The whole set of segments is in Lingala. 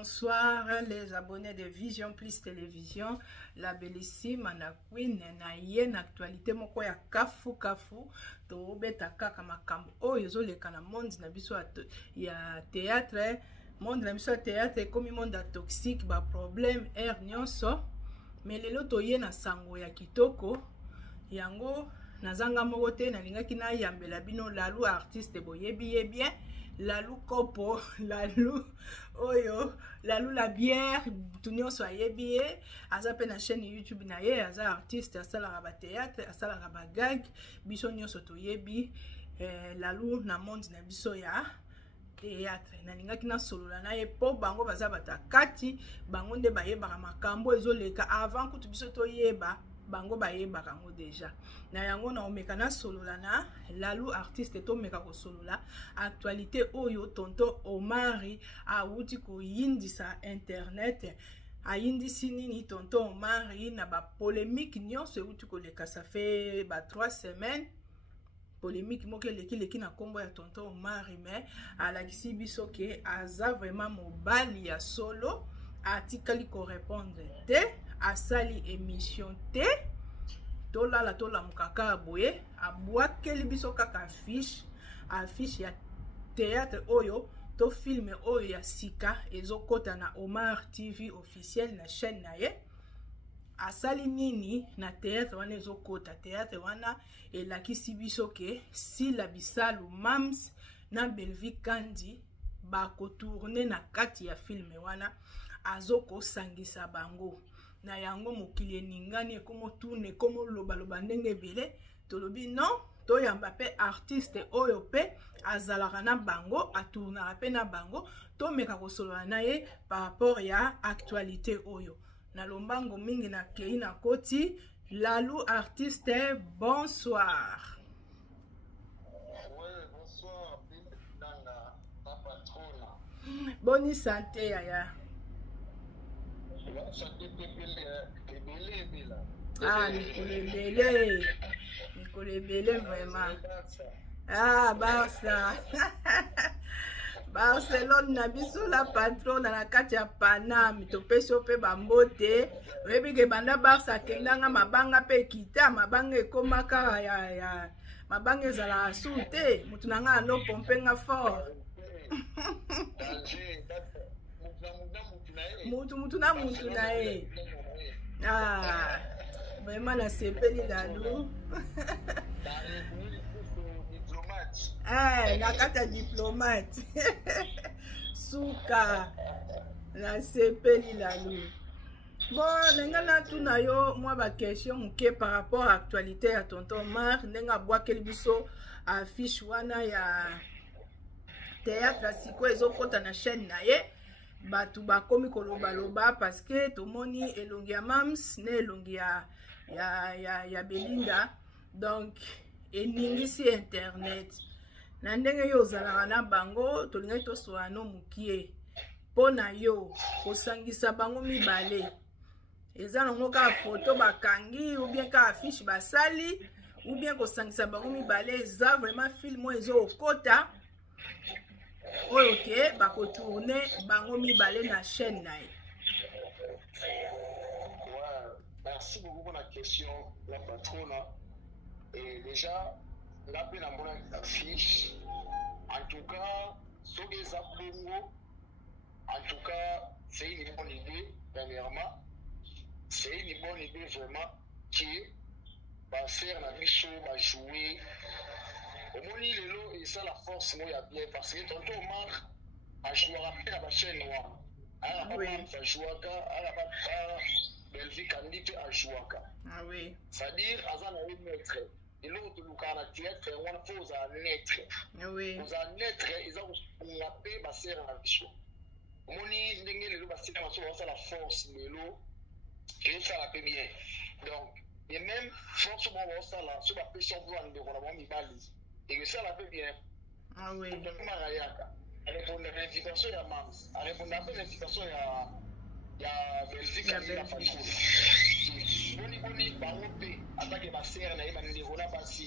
Bonsoir les abonnés de Vision Plus Télévision. La bellissime Anna Queen na yen actualité moko ya kafu to beta kaka makambo oyo ezoleka na monde na biso ya théâtre. Monde na biso ya théâtre comme monde toxique ba problème nyonso. Mais lelo toye na sango ya kitoko yango nazanga moko te nalingaki na yambela bino lalu artiste boyebi bien. Lalu kopo, lalu oyo, lalu la bière, tout nyonso soyez bien. Aza pe na chaîne YouTube na ye, aza artiste, asala raba théâtre, asala raba gag, biso nyonso toyebi, lalu na monde na biso ya théâtre. Na lingaki na solola na ye po bango baza batakati, bango nde bayebaka makambo ezoleka avant kutu biso toyeba. Bango bayeba kango deja na yango na omeka na solola na lalu artiste to meka ko solola actualité oyo tonto Omari awuti ko yindisa internet ayindisi nini tonto Omari na ba polémique nyonso ewuti ko leka ça fait 3 semaines polémique moko leki na kombo ya tonto Omari mais alakisi biso ke aza vraiment mobali ya solo atikali ko répondre te asali émission te tolala tola mukaka boye abwakeli biso kaka affiche ya théâtre oyo to film oyo ya sika ezokota na Omar TV officiel na chaîne na ye asali nini na théâtre wana ezokota théâtre wana elakisi biso ke Sila Bisalu Mams na Belvi Kandi bako tourner na kati ya film wana azoko sangisa bango na yango mokili eningani ekomo tourne ekomo loba ndenge ebele tolobi non toyamba pe artiste oyo pe azalaka na bango atournaka pe na bango tomeka kosolola na ye par rapport ya actualité oyo na lombango mingi na kei na koti lalu artiste bonsoir. Ouais, bonsoir Nanga ta patrona. Bonne santé yaya. Ah, Nicolas Bélé, vraiment. Ah, Barça. Barcelone na biso la patron na kati ya Paname to peso pe bambote webi ke banda Barça kendanga mabanga pe kita mabanga ekomaka ya mabanga ezala asute mutu nanga no pompenga fort. Mutu na e. Ah, vraiment la sepeli lalu. La kata diplomate. Suka la sepeli lalu. Bon, nengana tuna yo moi ba question muke par rapport à actualité ya tonton Omar nenga bwakeli biso affiche wana ya théâtre siko ezokota na chaîne na ye. Batu bakomi koloba parce que tomoni elongi ya Mams ne elongi ya Belinda donc eningisi internet na ndenge yo ozalaka na bango tolingai tosola no mukie pona yo kosangisa bango mibale eza nango ka photo bakangi ou bien ka affiche basali ou bien kosangisa bango mibale eza vraiment film ezo okota oyo ke bako tourner bango mibale na chaîne na ye. Merci beaucoup pour la question, la patronne. Et déjà, la peine à mon affiche. En tout cas, ce que ça en tout cas, c'est une bonne idée, premièrement. C'est une bonne idée vraiment qui va faire la mission, va jouer. Au moins, et ça la force, moi, il y a bien parce que tantôt, Omar a joué à la chaîne noire. À la base, a joué à la base, Belvi Kandi a joué. Ah oui. C'est-à-dire, Azan a eu maître. Et l'autre, le cas de théâtre, on a posé un naître. Oui. Vous avez naître, ils ont appelé ma sœur à la mission. Au moins, il y a la force, mais l'eau, et ça la paix bien. Donc, et même, forcément, on ça là, sur la pression pour en dérouler, on va et que ça la fait bien. Ah oui. Donc, à répondre à l'invitation, il y a Mams. À répondre à l'invitation, il y a Belgique, il y a la patrouille. Boni, barope, attaque ma sœur, il y a des rolas passés.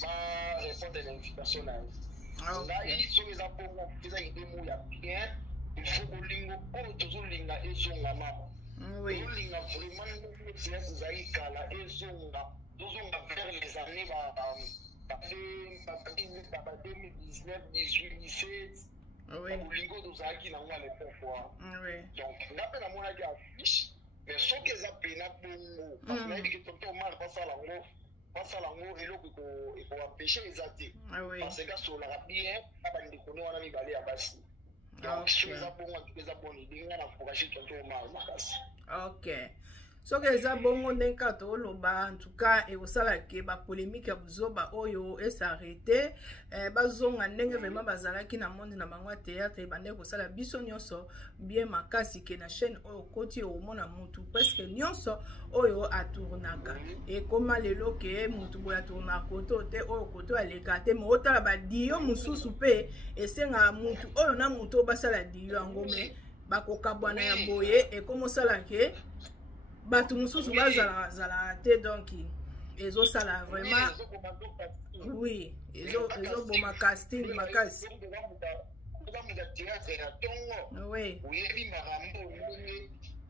Va répondre à l'invitation. Là, ils sont les apôtres, ils ont des mots, il y a bien. il faut bolingo oyo tozolinga ezonga mama tozolinga vraiment séance ezali kala ezonga tozonga vers les années ba 2019 18 17 bolingo tozalaki nango à l'époque wa donc nga mpe namonaki affiche mais soki eza pena bongo parce nayebi ke tonton omar basala yango eloko ekoampeshe eza te parce que asololaka bien na bandeko ne wana mibale ya basi donc soki eza bongo antuka eza boni ndenge na encourage tonton omar makasi ok soki eza bongo ndenge kaka toloba en tout cas ekosala ke bapolémike ya buzoba oyo esarrete bazonga ndenge vraiment bazalaki na monde na bango ya théâtre ebande kosala biso nyonso bien makasi ke na chaîne oyo koti omona mutu presque nyonso oyo atournaka ekoma lelo ke mutu boye atournaka koto te oyo koto aleka te me otala badiyo mosusu mpe esengaka mutu oyo na mutu oyo basala diyo yango me bakokabwana ya boye ekomosala ke bato mosusu bazala te donc ezosala vraiment oui ezoboma casting makasi oui oyebi makambo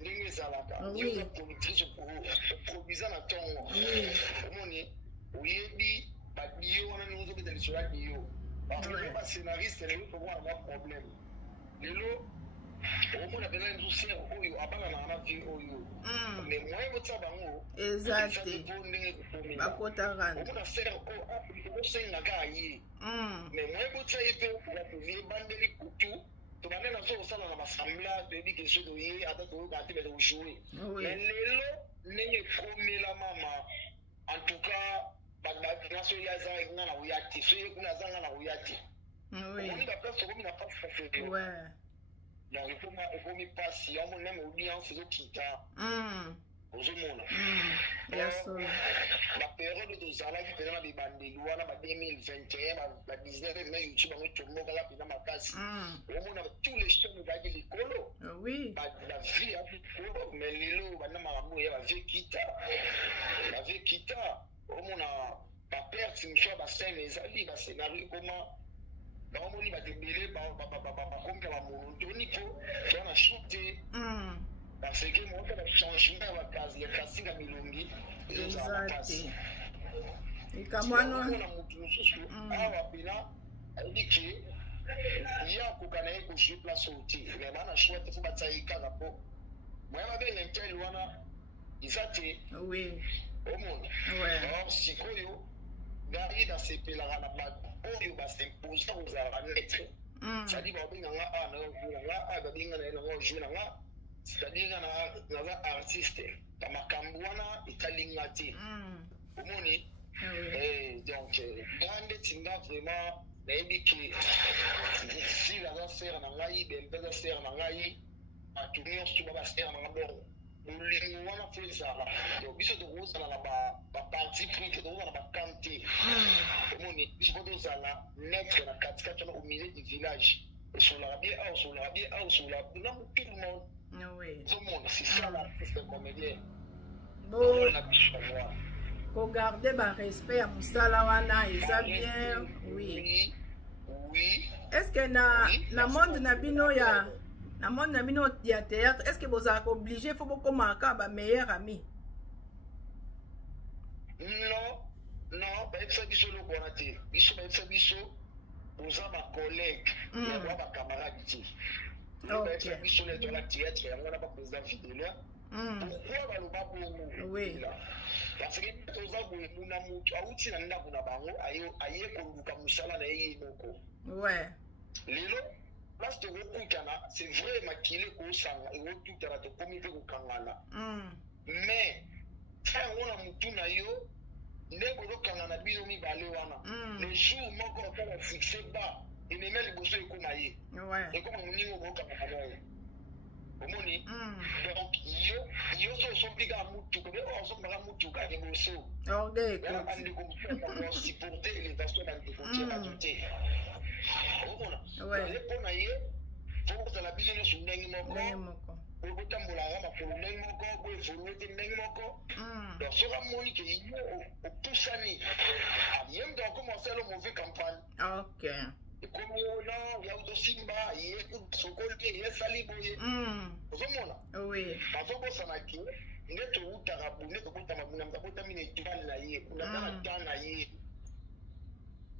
ndenge ezalaka oza productrice oproduisa na ntongo omoni oyebi badiyo wana ndenge ozobeta lisolo ya diyo bascénariste lelo tokomona mwa problème lelo omona pena nzusere oyo abanganaka na vie oyo mais moyen botia bango eza te bakotaka omona sere oyo osengaka aye mais moyen botia ye mpe ebandeli kutu tobande nazo kosala na basambla toyebi question toye ata toyokaa te bete kojoue mais lelo ndenge ekomela mama en tout cas naso ye aza nga na koya te so ye kuna aza nga na koya te omoni baplace okomi na place fafete donc ekomi mpasi yango meme audience ezokita ozomona baperiode tozalaki mpena na bibandeli wana ba 2021 ba 19 na youtube yango tomokaka mpena makasi omona tous les chaînes ezalaki likolo bavie ya likolo mais lelo banda makambo ya bavie kita omona baperte miso ya bascène ezali bascénario ekoma baomoni bato ebele bakomika bamonotoni mpo toa na shute parce que moka na changement ya kasinga milongi ezozala makasi omona motu mosusu awa pena ayebi ke ye akoka na ye kojue place oyo te mais bana shwa te fo batia ye kaka mpo moya babenga intel wana eza te omona or sikoyo ngai nasepelaka na bato oyo basimposa kozala maître c'est-à-dire babenganga a naojouenanga a babenga na ye nango ojoué nanga c'est-à-dire nga naza artiste na makambo wana etalinga te omoni donc nga ndeti nga vraiment nayebi ke fil aza sere na ngai bempe aza sere na ngai bato nyonso babasere na nga bongo molingo wana fo ezala donc biso tokozala na baparti pris te tokozala na bakante omoni biso po tozala netre na katikati wana au milieu du village osololaka bien a osololaka bien a osololaka na tout le monde ozomona c'est ça l'artiste comédien na biso wana kogarde barespect ya mosala wana eza bien oui est-ce que na monde na bino ya na monde na bino ya théâtre est-ce que bozalaka obligé fo bokomaka bameilleur ami non bayebisa biso eloko wana te biso bayebisa biso boza bacollègue ya bwa bacamarade te bayebisa biso letoala théâtre yango wana baprésident fidelia pourquoi baloba bongo parce que toza boye muna motu awuti na ndako na bango aye koluka mosala na ye moko lelo place tokokutana c'est vrai makili ekosanga ekotutana tokomi mpe kokangana mais ta yango na motu na yo ndenge ozokangana bino mibale wana le jour moko okala fixe ba eneme liboso ekoma ye ekoma moninga okokangana naye omoni donc yo so osombika mutuka be osombaka mutuka liboso bandeko mosusu supporter élévation bandeko tie bato te omona ale mpona ye fo kozala bino nyonso ndenge moko okotambolaka makolo ndenge moko boevolue te ndenge moko donc soki amoni ke yo opusani ye mto akomense alo mauvais campagne comme non, il y a auto simba, il y a sokoli, il y a saliboye. Ozomona. Oui. Parce que ça n'a qui neto utarabu, neto kutama munamza kutamine tuan na ye, unataka tana ye.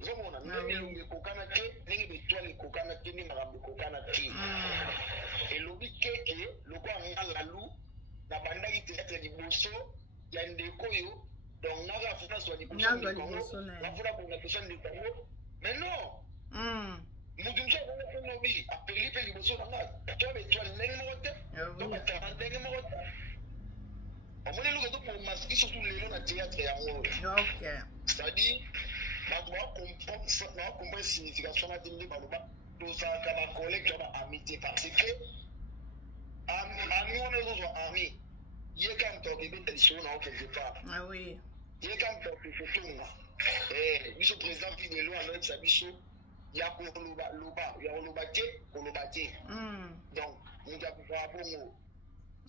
Ozomona, nenge kokana ke, nenge betwale kokana ke ni marambo kokana ke. Et lobi keke, loko ngala lu, na bandaki théâtre liboso, ya ndeko yo, donc naga funa so liboso ndeko, na funa bona question de Congo. Mais non. Mudumcha ko lobi, apeli pe liboso nga, to betwale nenge mote, to betwale nenge mote. On va le regarder pour masquer surtout les noms de théâtre et amour. Ok. C'est-à-dire, on va comprendre la signification de la Baloba. Tout ça, comme un collègue qui a amitié. Parce que, amis, on est toujours amis. Il y a quand même des bêtes traditionnelles quelque part. Ah oui. Il y a quand même des photos. Et, monsieur le président, qui est loin, avec sa bichot, il y a Koloba, il y a Kolobate. Donc, on a pour faire un bon mot.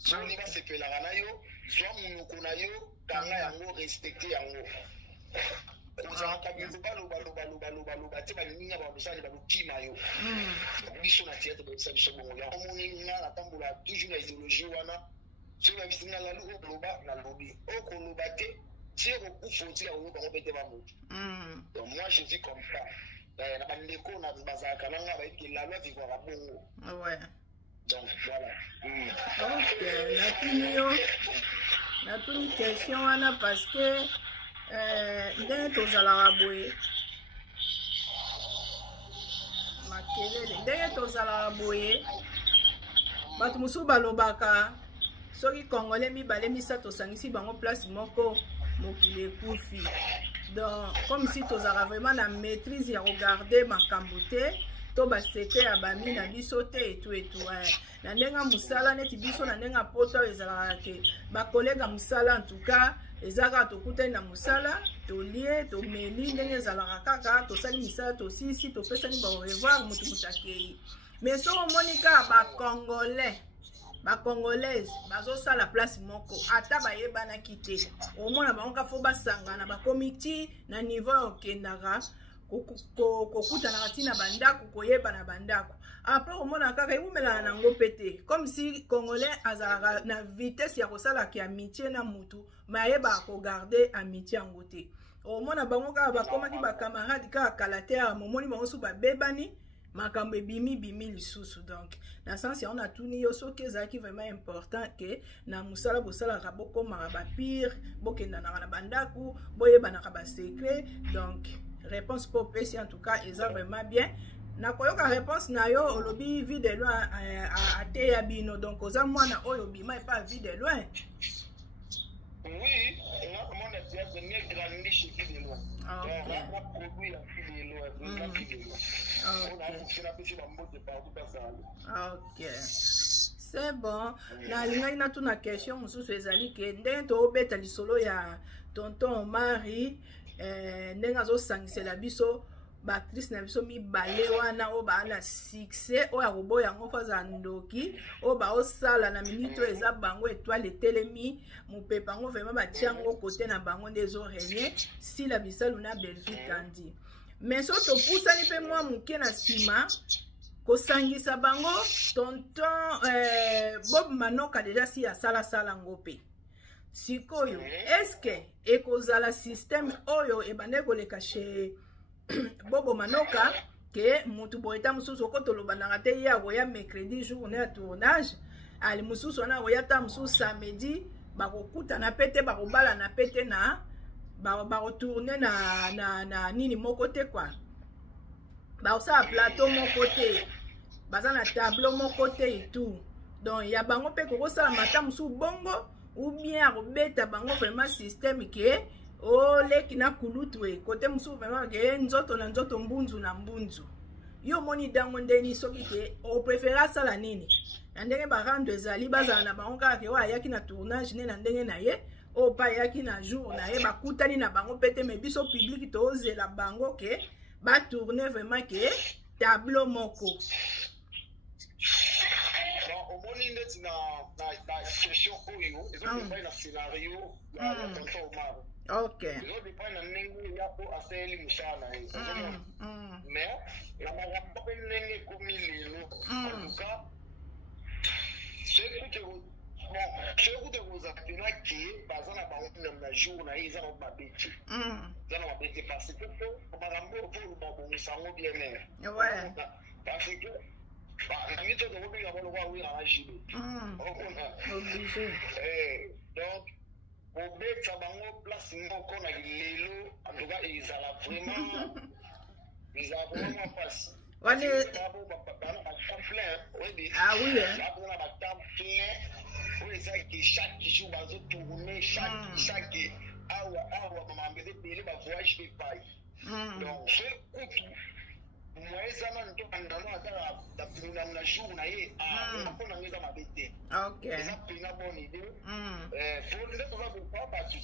Si on y va se faire la ranayo, soit mon konayo, kanga yango respecter yango. Kozala kabisa loba te ba ninga ba busali ba kima yo. Biso na théâtre ba busali so bongo ya. Omoni nga na tambola toujours na idéologie wana. So ba bisinga la loba na lobi. O ko loba te, si o ku foti ya loba ko bete ba mutu. Donc moi je dis comme ça. Na ba ndeko na bazaka nanga ba ki la loi vivre ba bongo. Ouais. Donc voilà. Ok, natuni question wana parce que ndenge tozalaka boye makelele ndenge tozalaka boye bato mosusu balobaka soki congolais mibale misato osangisi bango place moko mokili ekufi. Donc comme si tozalaka vraiment na maîtrise ya regarder makambo te to baseke ya bami na biso te etu na ndenga musala neti biso na ndenga poto ezalaka ke bakolega musala en tout cas ezaka tokutani na musala tolie tomeli ndenge ezalaka kaka tosali misala tosisi topesani ba au revoir mutu mutakei. Mais so omoni kaka bacongolaise bazosala place moko ata bayebanaki te omona bango ka fo basangana bakomiti na niveau okendaka kokutanaka ntina bandako koyeba na bandako après omona kaka ewumelana nango pete comme si congolais azalaka na vitesse ya kosalaka amitié na mutu me ayebaka kogarde amitié yango te. Omona bango kaka bakomaki bakamarade kaka kala te ya momoni bango su babebani makambo ebimi lisusu. Donc na sens ya on a tuni yo soki ezalaki vraiment important ke na musala bosalaka bokomaka bapire bokendanaka na bandako boyebanaka basekret. Donc réponse pour PC en tout cas eza vraiment bien. Na koyoka réponse na yo olobi vie de loin à te bino. Donc oza mwana oyo bima et pas vie de loin. Oui, mon expérience est grandi chez vie de loin. On a produit la vie de loin, on a fonctionné sur la mode de partout dans ça. Ok. C'est bon. Na linga ina tuna question mususu ezali ke ndenge to beta lisolo ya tonton Marie ndenge azosangisela biso baactrice na biso mibale wana oyo baa na succès oyo akoboya yango faza ndoki oyo baosala na minute oyo eza bango étoile etelemi mopepa yango vraiment batia yango kote na bango nde ezorenye sila bisalu na Belgique kandi. Mais so topusani mpe mwa moke na nsima kosangisa bango tonton Bob Manoka deja si asala ngo mpe sikoyo eske ekozala système oyo ebande koleka chez Bobo Manoka ke mutu boyeta mususu okotoloba nanga te ya boya mercredi journée ya tournage ali mususu wana boya ta mususu samedi bakokuta na pete bakobala na pete na bakotourne na nini moko te kwa bakosala plateau moko te baza na tableau moko te et tout. Donc ya bango mpe kokosala mata mususu bongo ou bien akobeta bango vraiment système ke leki na kulutwe kote musu vraiment ke nzoto na nzoto mbunzu na mbunzu yo moni dango ndeni soki ke o préféra sala nini na ndenge barando ezali bazala na bango kaka ke oyo ayaki na tournage ne na ndenge na ye oyo pa ayaki na jour na ye bakutani na bango pete me biso public tozela bango ke batourne vraiment ke tableau moko. omoni ndeti na session oyo ezodepende na scénario ya tonton Omar. Ok. Ezodepende na ndenge yapo asali mosala na ye mais na makambo mpe ndenge ekomi lelo en tout cas soki kozala pena ke baza na bango na jour na ye eza na mabe te eza na mabe te parce que po makambo oyo po babongisa yango bien mere parce que na mito tokobenga bolokwa awiranga jibe donc kobeta bango place moko na lelo en tout cas ezala vraiment mwa mpasi chaque jour bazotourne chaque awa bamambeza ebele bavoyage mpe pai donc so kutu moyezana ntokandano ata na jour na ye mpo nango eza mabe te eza pena bonne idée po nde toza kopa bato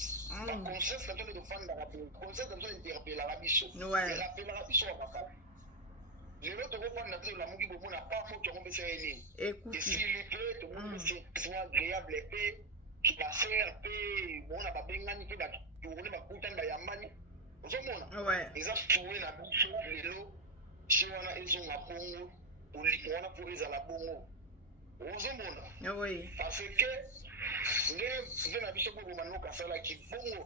baconscience na to nde tofandaka pe conscience na to interpelaka biso erapelaka biso bakaka lelo tokofanda te olamuki bomona pa moto yango mpesa ye nini esili mpe tomoni mpe agréable mpe basere mpe mona babengani mpe batourne bakutani bayambani ozomona eza tourne na biso lelo je wana ezonga bongo oliki wana mpo ezala bongo ozomona parce que nde na biso bongo manoka asalaki bongo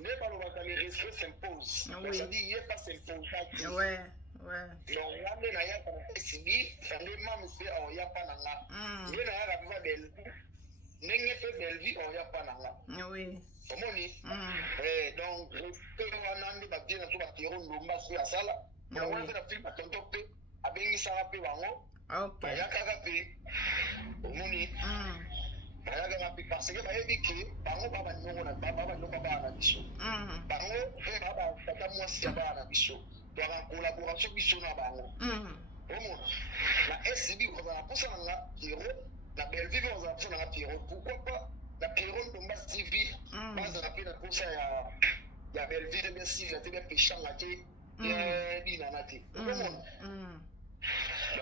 nde balobaka le respect s'impose c'est-à-dire ye pas s'imposaki donc ngambe nayaka na esibi nde mame mpe aoyapa na nga nde nayaka mpe babelvi ndenge mpe belvi aoyapa na nga omoni donc respect wana nde badie na to bapiro ndomba mpe asala wana mpe na fili batonto mpe abengisaka mpe bango bayakaka mpe omoni bayakaka mpe parce que bayebi ke bango babaniongo baa na biso bango mpe batata mwasi ya baa na biso toaka collaboration biso na bango omona na sb ozala mposa na nga piero na belvi mpe ozala mposa na nga piero pourquoi pas na piero ndomba tv bazala mpe na mposa ya belvi te bia sivia te bia peshanga te binana te omona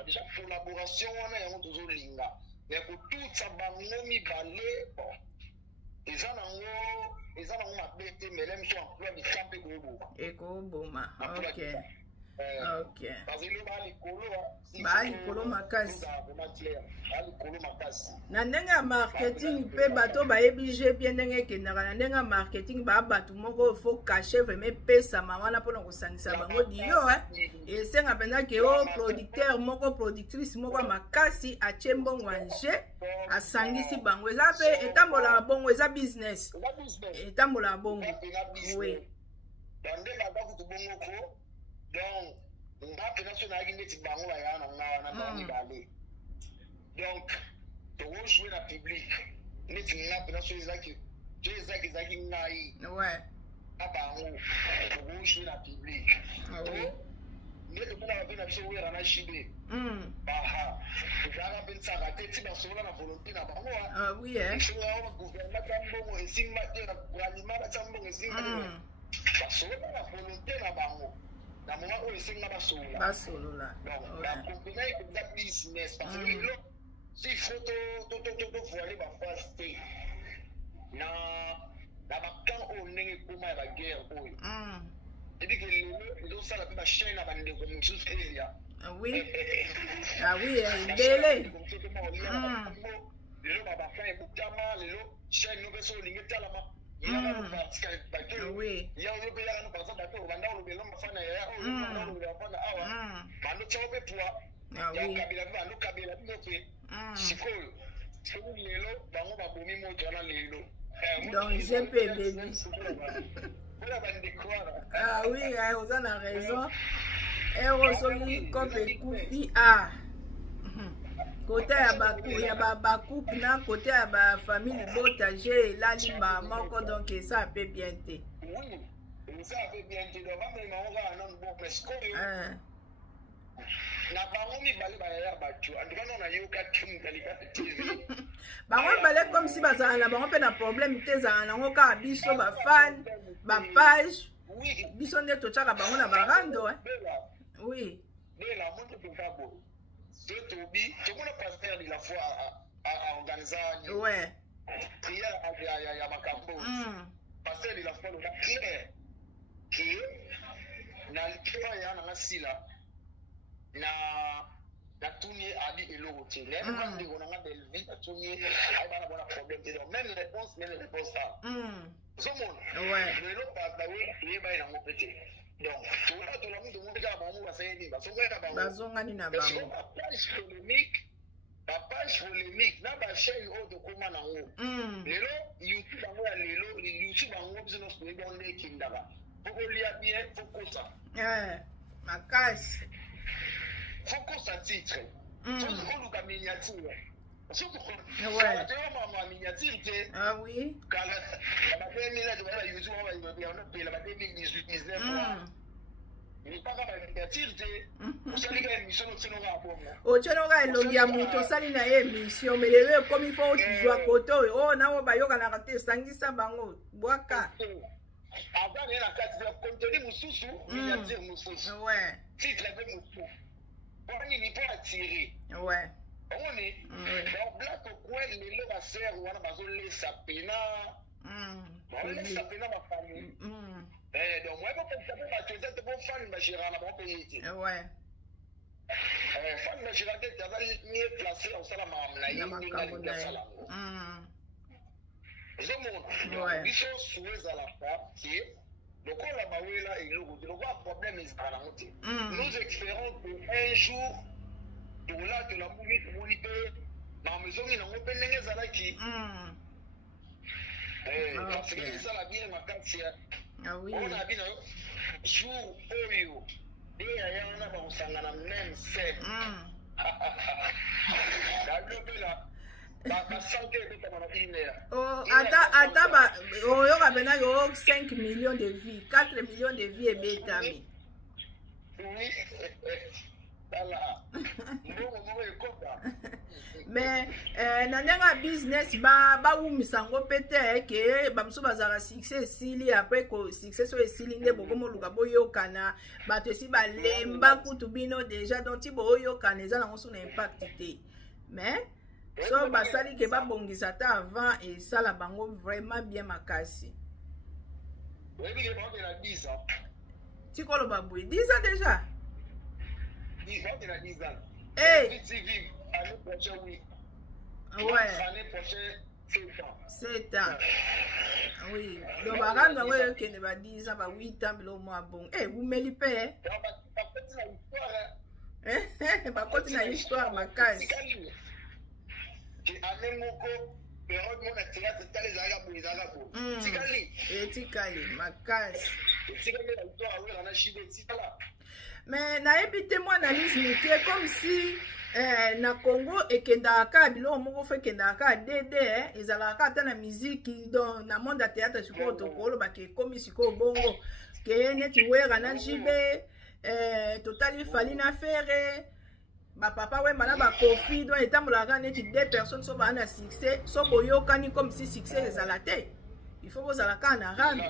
déjà collaboration wana yango tozolinga mais kotutsa bango mibale eza nango mabe te mais lem so emploi du temps mpe ekoboma baalikolo makasi na ndenge ya marketing mpe bato bayebi je bie ndenge ekendaka na ndenge ya marketing baa bato moko fo cache vraimen epesama wana mpona kosangisa bango dio esenga mpenza ke o producteur moko productrice moko ya makasi atie mbongo anje asangisi bango eza mpe etambolaka bongo eza business etambolaka bongo donc ngape naso nayaki ndeti bango bayaka na nga wana bango mibale donc tokojue na public ndeti ngape naso ezaki ngai na bango tokojue na public nde tomonaka mpe na biso wera na jibe tozalaka mpe nsaka te ti basola na volonté na bango esongao gouvernement tia mbongo esimba te na gouvernement batia mbongo esimba te basola na volonté na bango na moment oyo esenga basolola bakompena ekoza business parce que lelo si faut tovoile bafase te na bakamp oyo ndenge ekoma ya baguerre oyo ebike lelo ezosala mpe bachaine na bandeko mosusu elia ebele lelo babafin ebutama lelo chaine no mpe so olingi etalama sikoyo soki lelo bango babomi moto wana lelo donc je mpe bebi oui oza na raison ero soki kope ekufi kote ya bacouple na kote ya bafamille libota je elali moko donc eza mpe bien te na bango mibale bayaya bato andukana nayoka tumbalika tv bango mibale comme si bazala na bango mpe na problème te ezala nango kaka biso bafan bapage biso nde totyaka bango na barando oui bela moto tokabo tobi tomona pasteur de la foi à organiser ouais prière ya makambo parce que la foi est clair que na lipa ya na sila na tuni abi eloko te mais quand on a Belvi tuni ay bana bona problème te même réponse ça so mon ouais le lo pa ba we ba ina ngopete donc tout là tout la monde monde ga ba mu ba sayedi ba so ga ba bazonga ni na bango la page polémique na ba chaîne auto koma na ngo lelo YouTube bango ya lelo YouTube bango biso no so ndo ndé kindaka poko lia bien focus makasi focus à titre faut luka miniature surtout ouais ma miniature ah oui kala ba 2000 de ba YouTube ba ba la ba 2018 19 otyonoka elongi ya moto osali na ye émission mais lelo ekomi mpo ozwa kote oyo oyo nango bayokanaka te esangisa bango bwaka avant na kati ya contenu mosusu miniature mosusu ouais titre pe mosusu oni ni pour attirer ouais oni donc black quoi lelo ba sœur wana bazolesa pena bazolesa pena ba famille donc moi quand ça fait ma tête de bon fan ma gérana bon pays ouais fan ma gérana tête ça ni placé au sala ma na ni na sala je mon ouais ils sont sous à la fois qui donc on la bawela et le problème est dans la montée nous espérons que un jour pour là de la mobilité ma maison il n'ont pas n'engagé ça là qui parce que ça la bien ma carte. Ah oui. On a bien jour oyo et ayana ba usangana même fait. Oh, ata ba oyo ka bena yo 5 millions de vies, 4 millions de vies ebetami. Oui. Voilà. Mais nandenga business ba umisa ngo pete ke bamso bazala succès sili après ko succès so esili nde bokomo luka boyokana bato esi balemba kutu bino déjà donc ti boyokana eza nango so na impact te mais so basali ke babongisa ta avant esala bango vraiment bien makasi. Oui, mais il a 10 ans. Tu koloba boui 10 ans déjà. 10 ans, il a 10 ans. Hey. L'année prochaine, oui. Ouais. L'année prochaine, 7 ans. 7 ans. Oui. Donc, baranda, ouais, qui ne va 10 ans, 8 ans, le mois bon. Eh, vous me le payez. Bah, continue l'histoire, ma case. Tikali, ma case. Mais nayebi te mo analyse moke comme si na Congo ekendaka biloko moko fe ekendaka dede ezalaka ata na miziki donc na monde ya théâtre sikoyo tokoloba ke ekomi sikoyo bongo ke neti wera na jibe totali fali na fere bapapa wemba na bakofi donc etambolaka neti 2 personnes so baa na succès so boyokani comme si succès ezala te il faut bozalaka na arabe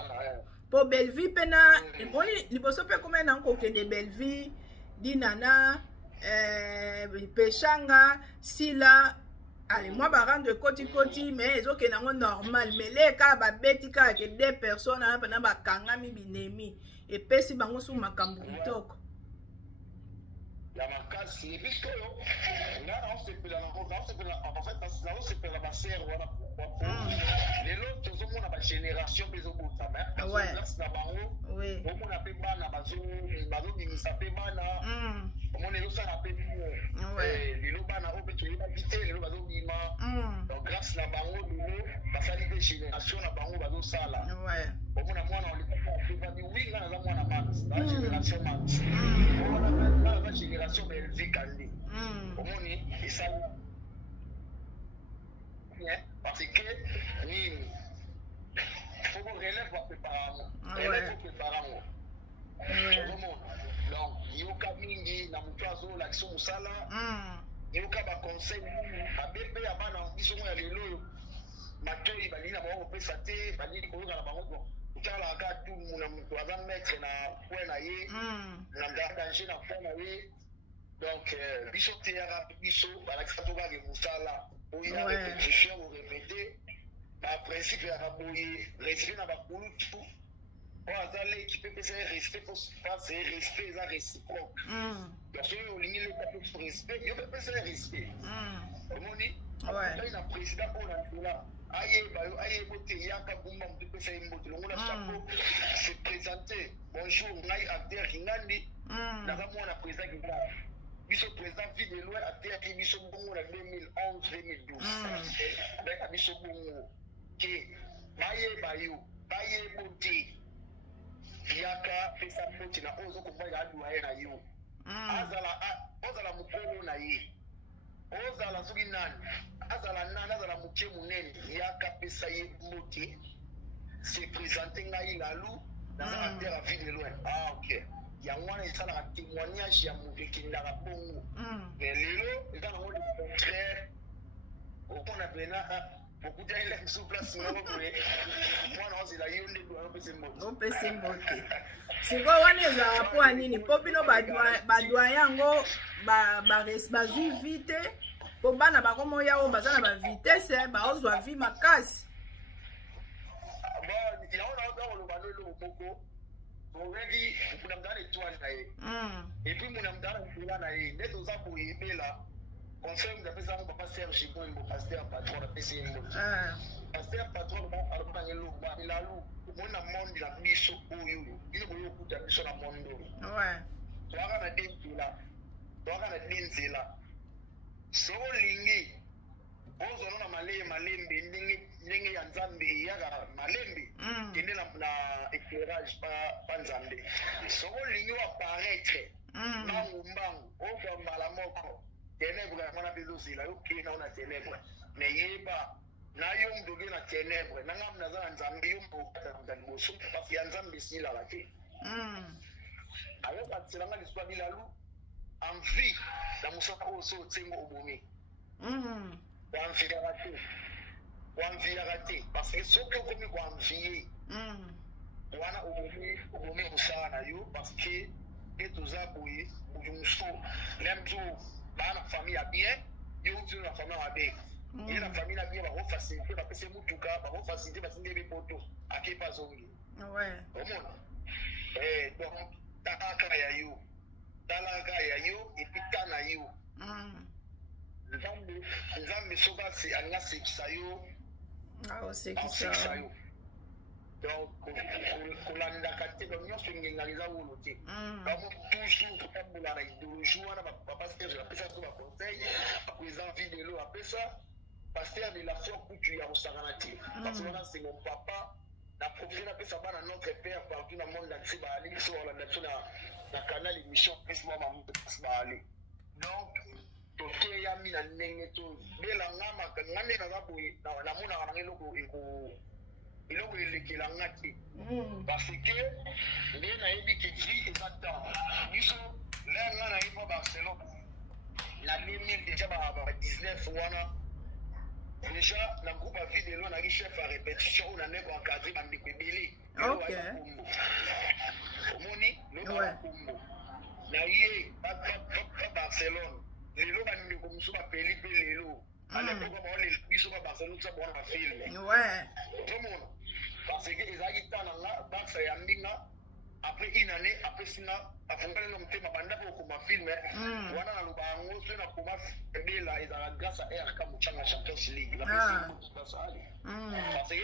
po Belvi pena moni liboso pe komena na kokende Belvi dinana peshanga sila allez moi barande koti mais ezokena ngo normal mais les ka ba beti ka ke 2 personnes na pena bakangami binemi epesi bango su makambu kitoko la makasi bisko yo ngana on se pela en fait on se pela ba serre wala les autres tous on a ba génération bezo bota mais ouais na bango oui on a pe bana bazo bimisa pe bana on est ça na pe ouais les lo bana o betu ba vite les lo bazo bima donc grâce na bango lelo basali des génération na bango bazo sala ouais on a mwana on les pas di oui na za mwana max la génération max la génération Belgique kandi omoni ça parce que ni faut qu'on relève pour préparer donc yoka mingi na mutu azo l'action musala yoka ba conseil abepe ya bana biso ya lelo matoi bali na bango pesa te bali ko na bango utala ka tu na mutu aza mettre na point na ye na danger na point na ye donc biso te ya biso bala ka to ba ke musala où il y a répétition, vous répétez, par principe, il y a respect dans la couleur, tout. On a l'équipe, c'est respect pour c'est respect, c'est réciproque. Donc, si on ligne le cap pour respect, il peut faire respect. Comment on dit? Ouais. Il y a un président pour là. Aïe, beauté, il y a un kabumba, on peut faire une beauté. On a chapeau, se présenter. Bonjour, on a acteur qui n'a dit. N'a pas moi, on a président qui n'a. Ils sont présents, vie de loin, à terre, ils sont bons en 2011-2012. Avec ils sont bons. Aïe, beauté. Yaka pesa moti na ozo kumbaya aduaye na yo azala mukolo na ye ozala sugi nani azala muke munene yaka pesa ye moti se présenter ngai lalu dans la terre à ville loin ok ya mwana esala ka témoignage ya muveki ndaka bongo mais lelo eza na ngolo contraire okona bena beaucoup d'élèves sous place moi na ozela yo nde on peut se moquer siko wana ezala po anini po bino badoyen yango bazwi vite po bana bakomoya oyo baza na bavitese baozwa vi makasi yango naoza koloba lelo moko oredi muna mdana etwale na ye epuis muna mdana mpela na ye nde toza koyebela conseil mudapesa yango papa Serge Bombo pasteur patron apesi ye mbote pasteur patron alobanga eloba elalu omona monde na biso oyo bino boyokuta biso na monde oyo toaka na de nzela soko olingi ozwana na malembe ndenge ya nzambe eyaka malembe kende na éclairage pa nzambe soko olingi oapparaître mbangu ozwa mbala moko ténèbre ya mwana mpenza ozela yoke nao na ténèbre mais yeba na yo mdoge na ténèbre nanga naza na nzambe yo mbokata na liboso parce ya nzambe esilaka te ayokaselanga liswa bilalu envie na mosaka oyo so otsengo obomi koanviaka te parce que soki okomi koanvie wana obomi mosala na yo parce que e toza boye motu mosu même to baa na famille ya bien yo utino na famille ya bien ye na famille na bien bakofacilité bapese mutuka bakofacilité basinde bepoto akepa azongi omona donc talaka ya yo epi ta na yo nzambe soki alingi asekisa yo aosekisa yo donc kolandaka te donc nyonso engengaka eza wolo te bango toujours totambola na idéologie wana bapaster apesa to baconseil akoeza vie de lo apesa paster de la foi kutu ya kosakana te parce wana c'est mon papa na profil apesa bana notre père partout na monde entier baali biso balanda biso na canal émission pesi mwa mamutu pasi baali donc toteyami na ndenge tobela ngamaka nga nde naza boye namonaka nanga eloko elekela nga te parce que nde nayebi ke vie eza temps biso le nga nayebi Barcelone na 2000 déjà ba 19 wana déjà na groupe ya vie de lo naki chef ya répétition oyo nande koencadre bandeko ebele omoni loba kombo na ye pa Barcelone lelo bandeko mosusu bapeli mpe lelo alepoka baolela biso ba Barcelone tsa bona bafilme omona parce que ezalaki ntan na nga Barça yambi nga après une année après singa afungani no motema banda mpo okoma filme wana naloba yango so nakoma ebela ezalaka grâce à RK Muchanga Champions League parce que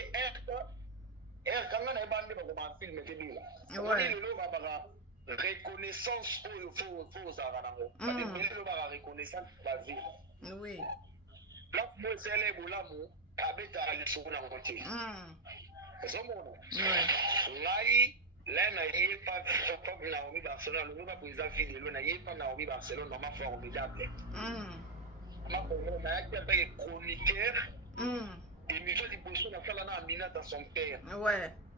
RK nga nayeba nde bakoma filme tebela oni lelo babaka reconnaissance oyo fo ozalaka nango badebele lobaka reconnaissance bavie place mo ezala ebolamu abetaka lisoko nango te ozomona ngai le naye pa Naomi Barcelone alongoka président vidéo naye pa Naomi Barcelone mama formidable nayaki apeke chroniqueur émission liboso nasala na Amina dans son père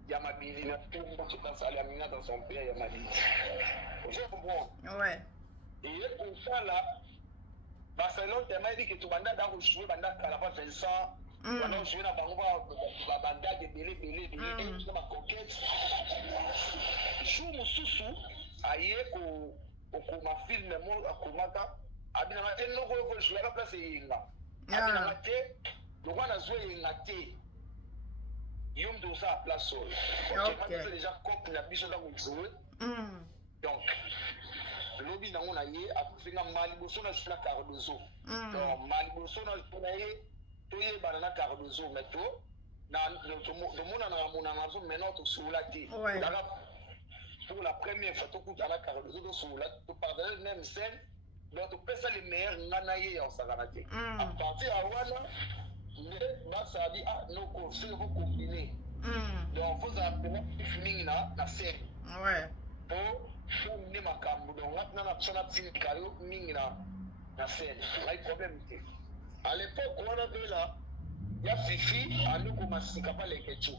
ya mabili na toasala Amina dans son père ya mabili ozo comprendre eye kosala Barcelone tema edi ke tobanda da kojoue banda kala pa Vincent wana ojoué na bango badage ebele na baconquête jour mosusu aye okoma filme mo akomaka abinaka te noko oyo kojouaka place eyenga abelanga te lokwa nazwa eyenga te yo mto oza a place oyo biso déjà cope na biso ntango joué donc lobi nango na ye akufinga ma liboso na zwi na cardozo donc ma liboso na ye toyebana na cardozo mais tomonana monana zo maintenant tosola te daka pour la première fois tokutana cardozo tosola topardane même scène donc topesa le meilleur nga na ye ya osakana te à partir ya wana nde basali noko soki kokombine donc fozala mpena mingi na scène po nde makambo donc ngatina na biso natindika yo mingi na scène ngai problème te à l'époque wana bela ya fifi andokoma sika baleke tu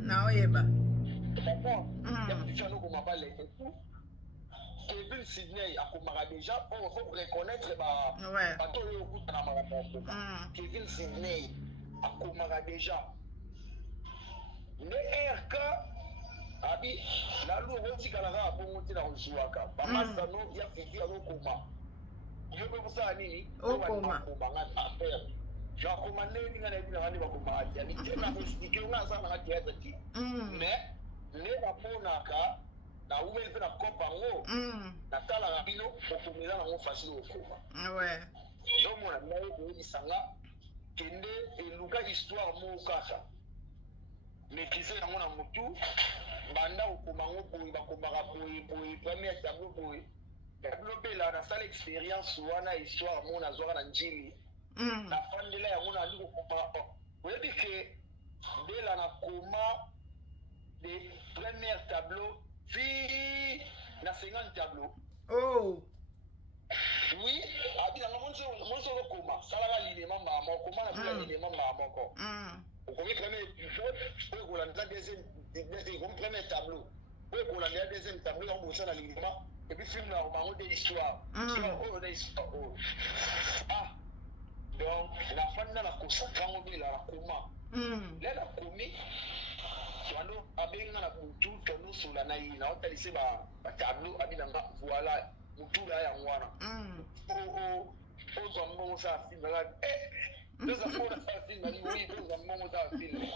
naoyeba ya fifi andokoma baleke tu Kevin Sydney akomaka déjà on faut reconnaître bato oyo okutana makambo ya mboka Kevin Sydney akomaka déjà nde RK abi lalu okotikalaka abongo te na kozwaka bamasano ya fifi azokoma yo mpe kosala nini okomanga affaire nakoma ndenge ninga nayebi nanga nde bakomaka te ani te na koexplike nga asala nanga théâtre te mais nde namonaka na umeli mpe na kopa yango natalaka bino okomela nango facile okoma zomona ngai koyebisanga kende eluka histoire moko kaka maîtrise yango na motu banda okoma yango boye bakomaka boye première tableau boye tableau bela nasala expérience wana histoire moko nazwaka na njili nafandela yango nali kokoma oyebi ke bela nakoma de première tableau fi na 50 tableau oui abi nanga monso okoma salaka linema mbaa moko koma na bila linema mbaa moko okomi premier épisode oyo kolandela deuxième premier tableau oyo kolandela deuxième tableau yango bosa na linema epuis film na bango de histoire oyo de histoire oyo donc nafanda na kosaka yango bela nakoma le nakomi toando abenga na butu tonosola na ye naotalise batableau abinanga voilà mutula yango wana ozwa mbongo osala filme toza mpona sala filme ali oui toza mbongo osala filme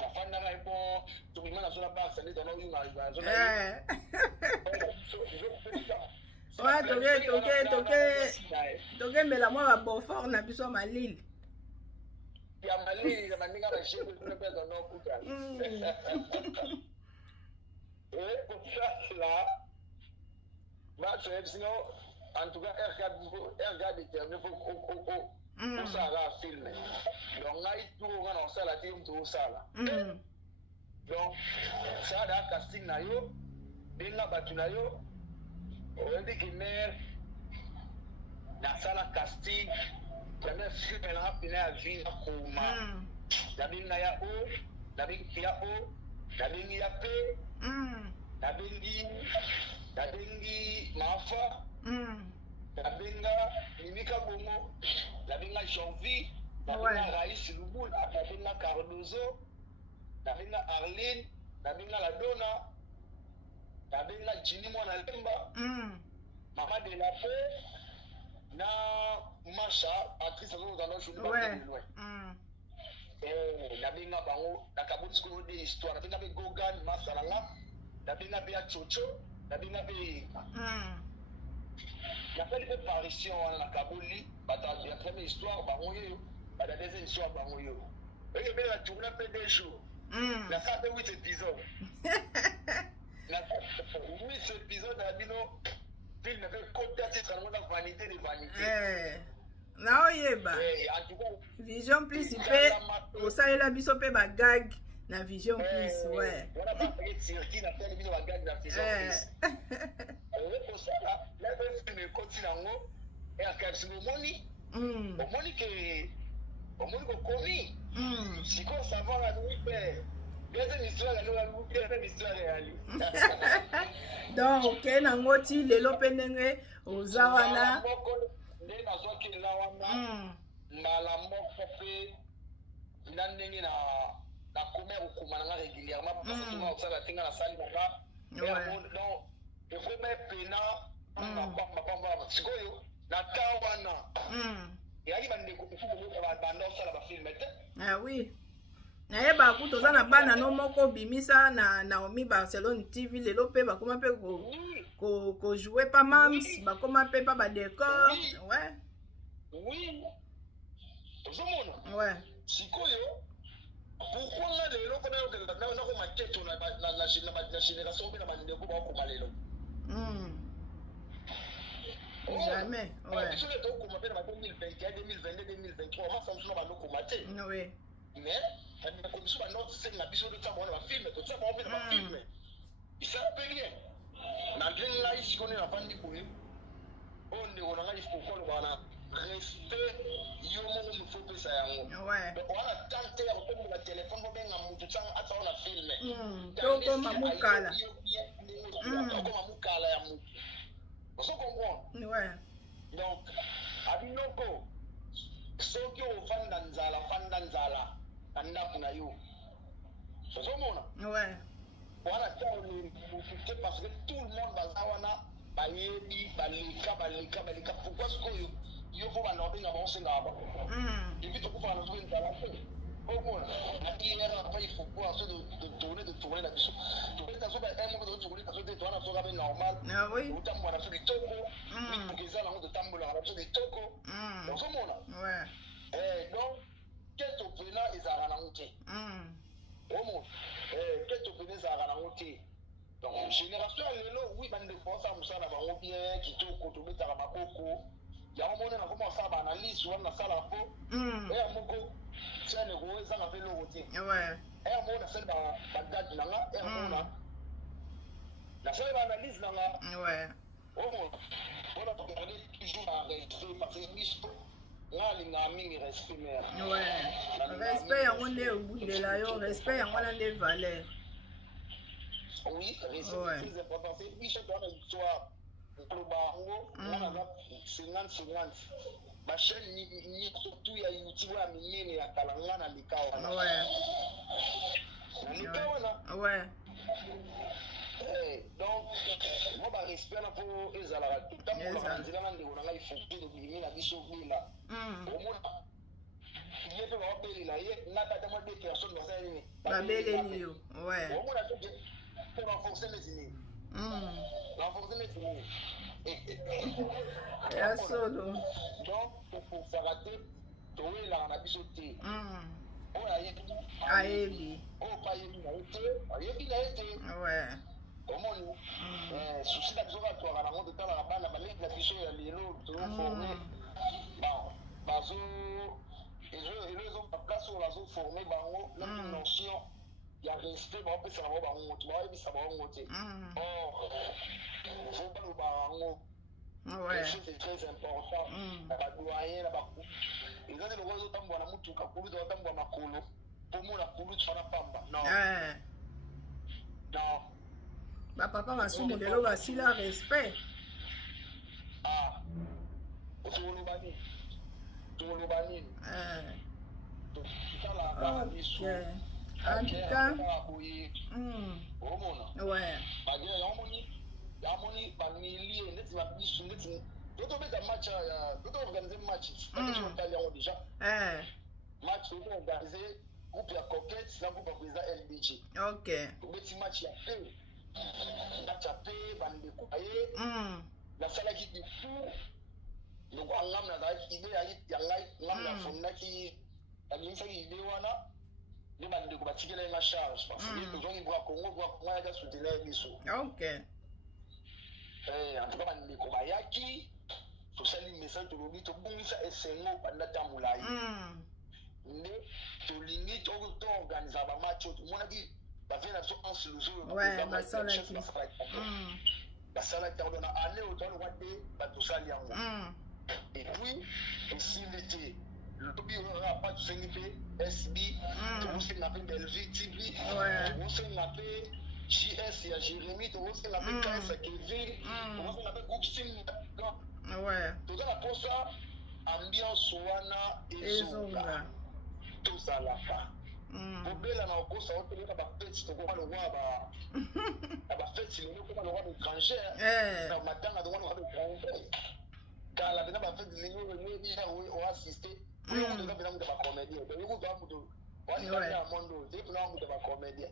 nafandaka ye mpo tokima nazola barsa nde tona oyunga tokembela mwa babofort na biso ya malili ya malili na mandinga bashebe pesa nokuta kosala bato yebisino en tout cas RK déterminé osala filme donc ngai tukonga na osala te mtu osala donc sada casting na yo benga bato na yo oyebi ke mare nasala casting jamais filme nanga pena ya vie nakoma nabenga ya o nabengi ya o nabengi ya pe nabengi mafa nabenga mimika bongo nabenga janvier nabenga raïs lubula nabenga cardozo nabenga arline nabenga ladona nabenga jini mwana lemba mama de la paix na masha actrice azozala joli baeloin nabenga bango nakabotisi koyo de histoire nabenga mpe gogan masalanga nabenga mpe ya chocho nabenga mpe yenga nasali mpe parution wana nakaboli bato ya première histoire bango yoyo bata deuxième histoire bango yoyo oyo ebele batourna mpe 2 jours nasala mpe 8 épisode 8 épisode na bino film mpe kota titre nango na vanité de vanité naoyeba vision plus mpe osalela biso mpe bagag na vision plus wana bapeke cirki nasali bino bagag na vision plus okosala lebe film ekoti nango ekabisika omoni ke omoni kokomi sikoyo savant na nui mpe deuxième histoire alonga deuxième histoire eyali donc oke nango ti lelo mpe ndenge oza wana nde nazwakela wana mbala moko mpe na ndenge nakoma kokoma nanga régulièrement pasotunga kosala te nga nasali nanga donc ekoma epena pamba sikoyo na ta wana ezalaki bandeko mosusu banda osala bafilme te. Ah oui. Nayeba ku toza na bana no moko bimisa na Naomi Barcelone TV lelo pe bakoma pe ko jouer pa mams bakoma pe pa ba décor. Ouais. Oui. Ozomona. Ouais. Sikoyo pourquoi nga lelo kona na ko maketo na génération na bandeko ba ko malelo. Jamais. Ouais. Je vais donc commenter dans 2021, 2022, 2023. On va faire ça dans commenter. Oui. Mais la commission va noter c'est la biso de ça on va filmer, tout ça on va filmer. Il ça peut bien. Malgré là ici qu'on est la bande pour eux. On a il faut qu'on va respect yo mo il faut que ça yango. Ouais. Donc on a tenté à prendre le téléphone pour bien mutu ça ata on a filmer. Toko mamukala. Toko mamukala ya mutu. Vous comprenez? Ouais. Donc, abinoko, soki ofanda nzala, kanda kuna yo. Vous comprenez? Ouais. Voilà, parce que tout le monde va wana bayebi, balika. Pourquoi ce que yo faut banobe na bonse na ba? Depuis tout pour nous nzala. Il faut pouvoir de tourner la biso. Tourner la biso, de tourner la biso, tourner la biso normal. Ah oui. Ou tambour la biso de toko. Pour qu'ils aient la honte de tambour la biso de toko. Dans ce monde-là. Ouais. Donc, qu'est-ce que tu as, ils ont la honte. Au monde. Qu'est-ce que tu as, la honte. Donc, génération, oui, ben de fois, ça, ça, là, bien, qui toko, tu mets à la makoko. Il y a un moment, on a commencé à analyser, on a ça la peau. Et à moko. C'est le gros, ça m'a fait le routier. Ouais. Et à mon affaire, la date, et à mon la seule analyse, ouais. On a regardé toujours à respect, parce que respect, ouais. Respect, on est au bout de la yo, respect, on a des valeurs. Oui, respect, c'est très important. C'est plus cher dans l'histoire. Le barreau, on a 50-50. Ma chaîne ni surtout ya YouTube ya minene ya kalanga na likawa. Ouais. Na likawa. Ouais. Donc moi ba respect na pour ezala tout temps pour la nzela na ndeko na il faut que de bimi na biso bila. Au moins il y a de la belle là il n'a pas de deux personnes dans ça ni. Ba belle yo. Ouais. Au moins la tout pour renforcer les idées. Renforcer les idées. Ya solo. Donc pour faire rater toi là na biso té. Oh ayebi. Oh pas yebi na été, ayebi na été. Ouais. Comment souci la biso va toi na monde dans la bande ba la biso ya lelo to formé. Bon, bazo ils ont pas place sur la zone formée bango la notion ya respect ba peut ça ba bango tu va yebi ça ba bango té. Oh faut pas le bango. Ouais. C'est très important. La doyen la baku. Ils ont le rôle de tambo na mutu ka kulu de tambo makolo. Pour moi la kulu tu na pamba. Non. Non. Ba papa masumu lelo basila respect. Ah. Tu le bani. Ça la biso. En tout cas. Ouais. Yamoni bamilie ndeti babisu ndeti toto beta match ya toto organiser match je m'entends yango déjà match toto organiser groupe ya Coquette na groupe ya président LBG. OK. Beti match ya paix bande koye la sala qui du fou donc angam na da idée ya ngai ngam na fonna ki alimfa idée wana de bande ko batikela na charge parce que nous on voit Congo ya soutenir biso. OK. En tout cas, les Kobayaki, tout ça, les messages de l'ONU, tout le monde, ça est seulement pendant ta moulaï. Mais, tout limite, tout organise un match, tout le monde a dit, bah, viens à ce qu'on se le ouais, bah, ça, là, qui. Bah, ça, là, qui on a allé au temps, on va dire, bah, tout ça, il y a un. Et puis, aussi, l'été, le lobby, on n'a pas tout ça, SB, tout le monde s'est appelé Belgique, TV, tout le monde s'est appelé. JS, il y a Jérémy, tout le monde s'est appelé KS, Kevin, tout le monde s'est appelé Gouxing. Ouais. Tout ça, pour ça, ambiance wana et zonga. Tout ça là. Pour bien là, on a ça, on peut dire que la fête, c'est quoi le roi, la fête, c'est le roi de l'étranger. Le matin, on a le roi de l'étranger. kala bena ba fête lingo déjà o assister pour on doit bena ba comédien donc on doit muto on doit bien mondo c'est pour on doit ba comédien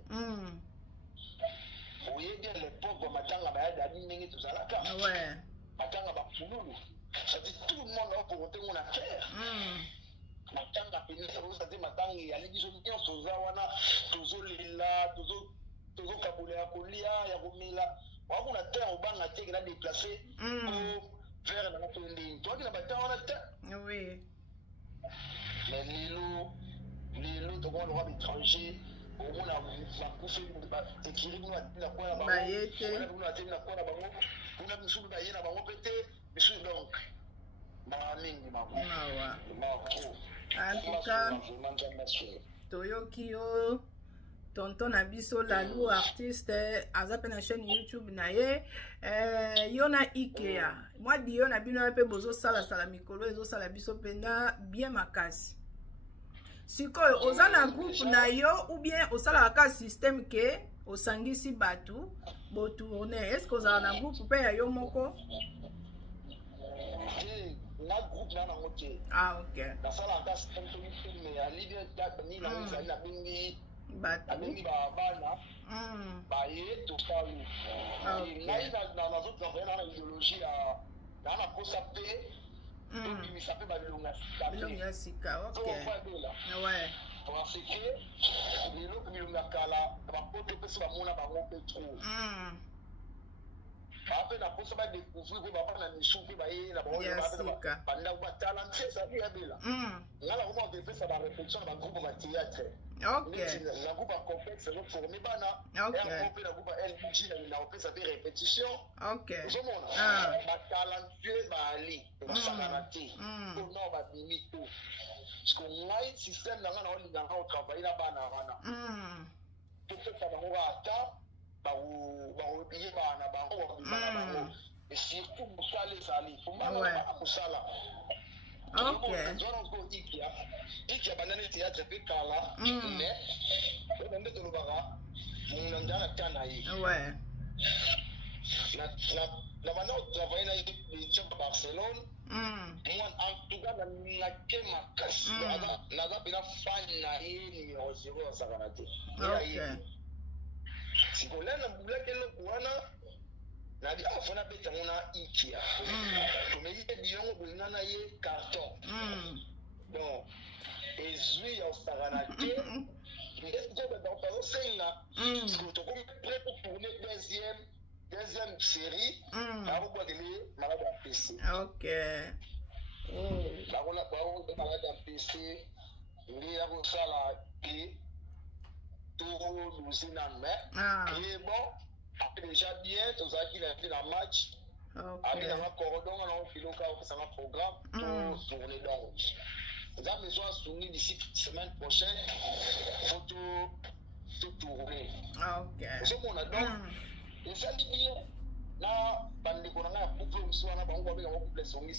oui bien l'époque comme matanga ba ya ndenge tout ça là ouais matanga ba fululu ça dit tout le monde a pour monter mon affaire matanga penisa ça dit matanga ya libiso nyonso za wana tozolela tozokabula ya kolia ya komela wakuna te obanga te na déplacer vers la tondine toi qui n'a pas temps on a temps oui mais lelo to ko le roi étranger au moins la couche équilibre na quoi là-bas ba yete on a tenu na quoi là-bas on a bisu ba yena ba ngopete bisu donc ba mingi ma en tout cas toyoki yo tonton na biso Lalou artiste aza pe na chaîne YouTube na ye yo na Ikea moi di yo na bino pe bozo sala mikolo ezo sala biso penda bien makasi sikoyo oza na groupe na yo ou bien osala ka système ke osangisi batu bo tourner est-ce que oza na groupe pe ya yo moko na groupe na ngote ah ok na sala ka système to ni ya leader ni na bingi batu bana baye tokalu ngai nazotravaille na idéologie na kosa pe tobimisa mpe balonga sika ouais parce que lelo bilonga kala bapoto mpe so bamona bango mpe trop bape na posa badécouvrir mpe baba na misu mpe baye na bandako batala nti ezali yabela ngala koma bepesa bareflexion na bagroupe bathéâtre la groupe à complexe est formé bana et un groupe la groupe LG na opesa pe répétition je mona ba talentueux ba ali ba sanarati pour non ba bimito parce que ngai système na ngana olinga nga travailler na bana wana pour que ça va ata ba obiye bana ba o et surtout musala ezali pour bana musala ok Ikea banane théâtre pe kala mais on nde tolobaka muna ndana tana yi ouais na bana travailler na l'équipe Barcelone moi en tout cas na kema kasi na bina fan na ye numéro 0 sakana te ok si ko lena bulake le kuana na di afona beta mona Ikea to me ye diongo bolina na ye carton bon ezui ya osakana te est-ce que on senga parce que to comme prêt pour tourner deuxième série na ko bodele malade à PC ok la on malade à PC ndi ya ko sala et to losina mais et bon après déjà bien tous qui a fait la match avec un cordon on a filé un programme pour tourner donc vous avez besoin de soutenir d'ici semaine prochaine photo tout tourner ok c'est mon donc et ça dit bien là bande ko na couple mso na bango ba couple songi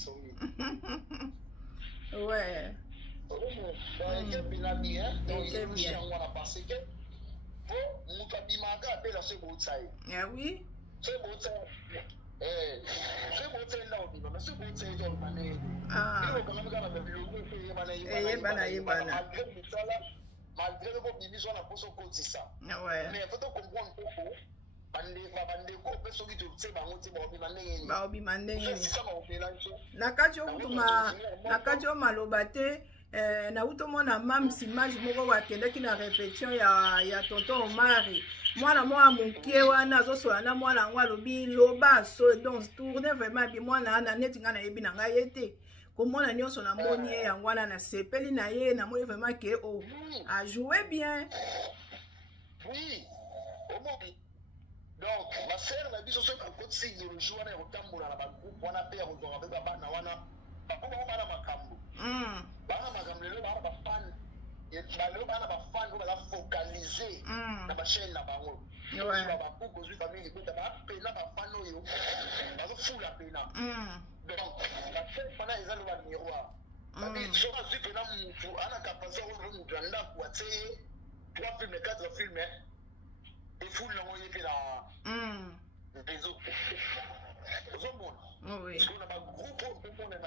ouais donc bien bien donc il y a on a passé que pour mukabimaka appelle ce beau taille ah oui c'est beau taille c'est beau taille là au mais c'est beau taille dans mané yebana malgré que bibiso na poso kotisa mais faut comprendre que bandeko mpe soki tose bango te baobima ndenge na kati yo maloba te nauti omona mamsi image moko bakendaki na répétition ya tonton Omari mwana mwa mokie wana azosola na mwana yango alobi loba so donc tourne vraiment bi mwana ana neti nga nayebi na ngai ye te komona nyonso namoni ye yango wana nasepeli na ye namoni vraiment ke o a joué bien oui omobi donc ma sœur na biso soki akotisi idéologie wana ya kotambola na bagroupe wana mpe ya kozwaka mpe babana wana bakoma bana makambo bana makambo lelo bana bafan balelo bana bafan oyo baza focalize na bachaîne na bango babuku ozwi famille libota bapena bafan oyo bazofula pena donc bachaîne wana eza loba miroir soki azwi pena mutu ana kapasité oyo mutu ya ndako atie ye 3 filme 4 filme efule yango ye mpe na réseau ozomona parce que na bagroupe oyo omona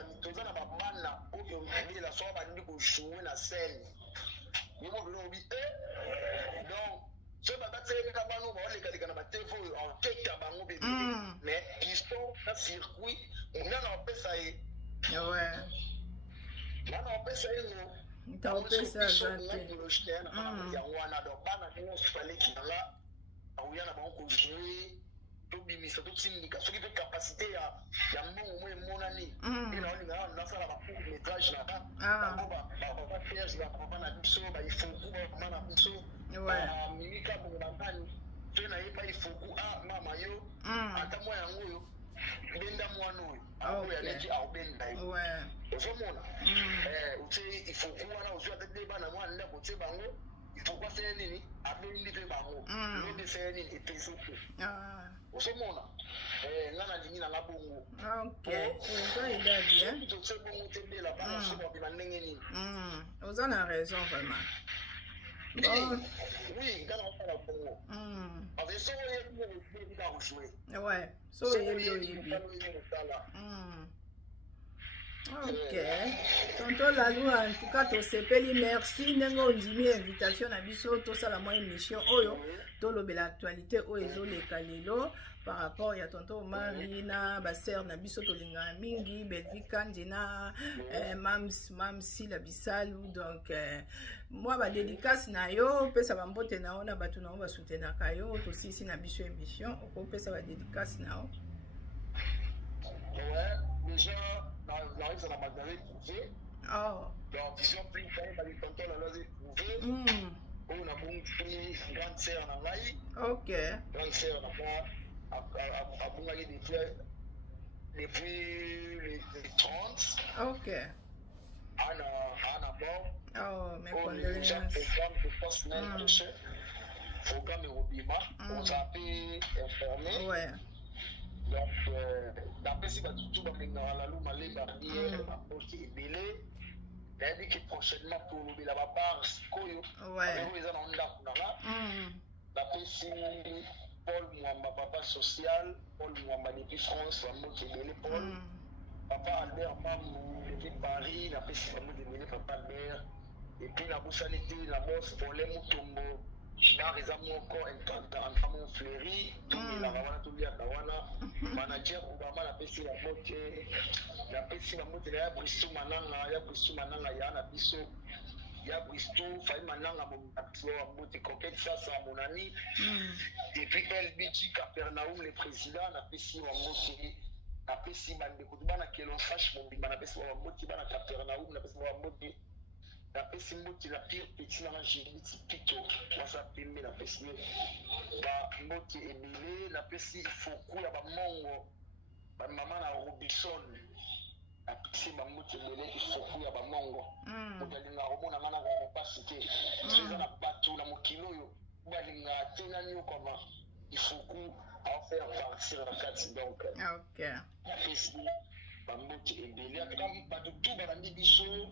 monde on dit donc ce matin c'est comme nous on les gars dans ma TV en tête à bango bébé mais ils sont dans circuit on a en fait ça est ouais là on fait ça t'as fait ça il y a wana donc bana nous fallait qu'il là où il y a bango jouer tobimisa totsindika soki mpe capacité ya mbongo mo emonani mpe naolinga nasala bacourt métrage na bango bapapiers bapapa na biso baifoku bapama na biso bamimika bongo bangani mpe nayeba ifoku mama yo ata mwa yango oyo benda mwana oyo oyo aleki aobenda yo ozomona otie ifoku wana ozwi ata te bana mwana ndako otie bango ifoku aseye nini abendi mpe bango lobi eseye nini epesoku osomona nga nalingi na nga bongo totie bongo te mbela bana so babima ndenge nini oza na raison vraiment oui nga na osala bongo parce que so oyebi oyebi ka kojoue so oyebi osala ok tonton Lalou en tout cas tosepeli merci ndenge ondimi invitation na biso tosala mwa émission oyo tolobela actualité oyo ezoleka lelo par rapport ya tonton Omari na basere na biso tolingana mingi Belvi Kandi na mamsi la bisalu donc moi badédicace na yo pesa bambote na yo na bato na yo basoutenaka yo tosisi na biso émission okopesa badédicace na yo déjà j'arrive à la Marguerite Prouvé. Donc, vision plus près, par les tontons, la loi Prouvé. On a bon prix, grande sœur en Alaï. Ok. Grande sœur en Alaï. À Boungali depuis les 30. Ok. Anna Bon. Mes condoléances. Programme de poste même prochain. Programme Robima. On s'est appelé informé. Ouais. Donc, d'après si tout le monde a la loue, malé, barrière, aussi belé, il dit que prochainement pour nous, la part, Koyo, ils ont un là. D'après si Paul Mouamba, papa social, Paul Mouamba depuis France, vraiment qui est belé, Paul, papa Albert Mamou, depuis Paris, d'après si vraiment qui est belé, papa Albert, et puis la boussalité, la bosse, pour les Moutombo. Dans les amours encore un fameux fleuri, tout la ravana tout bien kawana, manager Obama la pesi la motte la Bristol mananga ya na biso ya Bristol faille mananga mon acteur motte coquette ça mon ami et puis LBG Capernaum le président la pesi wa motte la pesi bande ko bana kelon sache mon bana pesi wa motte bana Capernaum la pesi wa motte la pesi moti la pire petit na jibiti pito wasa pembe la pesi ba moti ebele la pesi foku ya ba mongo ba mama na Robinson la pesi ba moti ebele foku ya ba mongo odalinga romona ngana ko pasite c'est na bato na mokilo yo balinga tenani koma ifoku à faire partir la carte donc ok la pesi ba moti ebele akam ba tout ba biso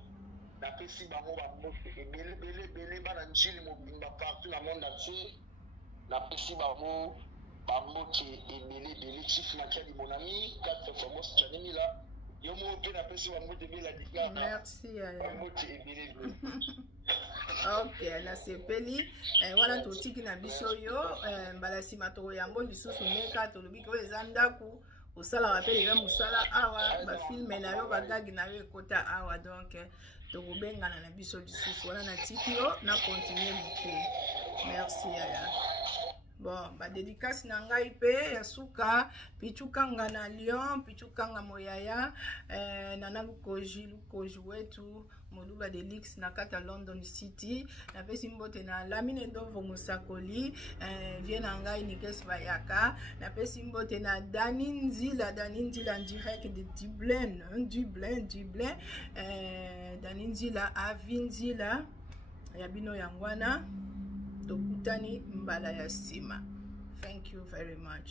napesi bango bambote ebele bana njili mobimba partout na monde entier napesi bango bambote ebele chief makiadi mon ami 4 famos chanimila yo mo mpe napesi bambote ebele dikaka merci bambote ebele ok nasepeli wana totiki na biso yo mbala nsima tokoyambo lisusu meka tolobi oyo eza ndaku osalaka mpe lega mosala awa bafilme na yo bagagi na yo ekota awa donc tokobengana na biso lisusu wana na tiki yo na continue moke merci yaya bon badédicace na ngai mpe ya suka pichukanga na Lyon pichukanga moyaya nana lukoji wetu moluba delix na kata London City napesi mbote na Lamine Ndovo Musakoli vie na ngai Nikes Bayaka napesi mbote na Dani Nzila en direct de Dublin Dani Nzila Avi Nzila ya bino yangwana tokutani mbala ya sima. Thank you very much.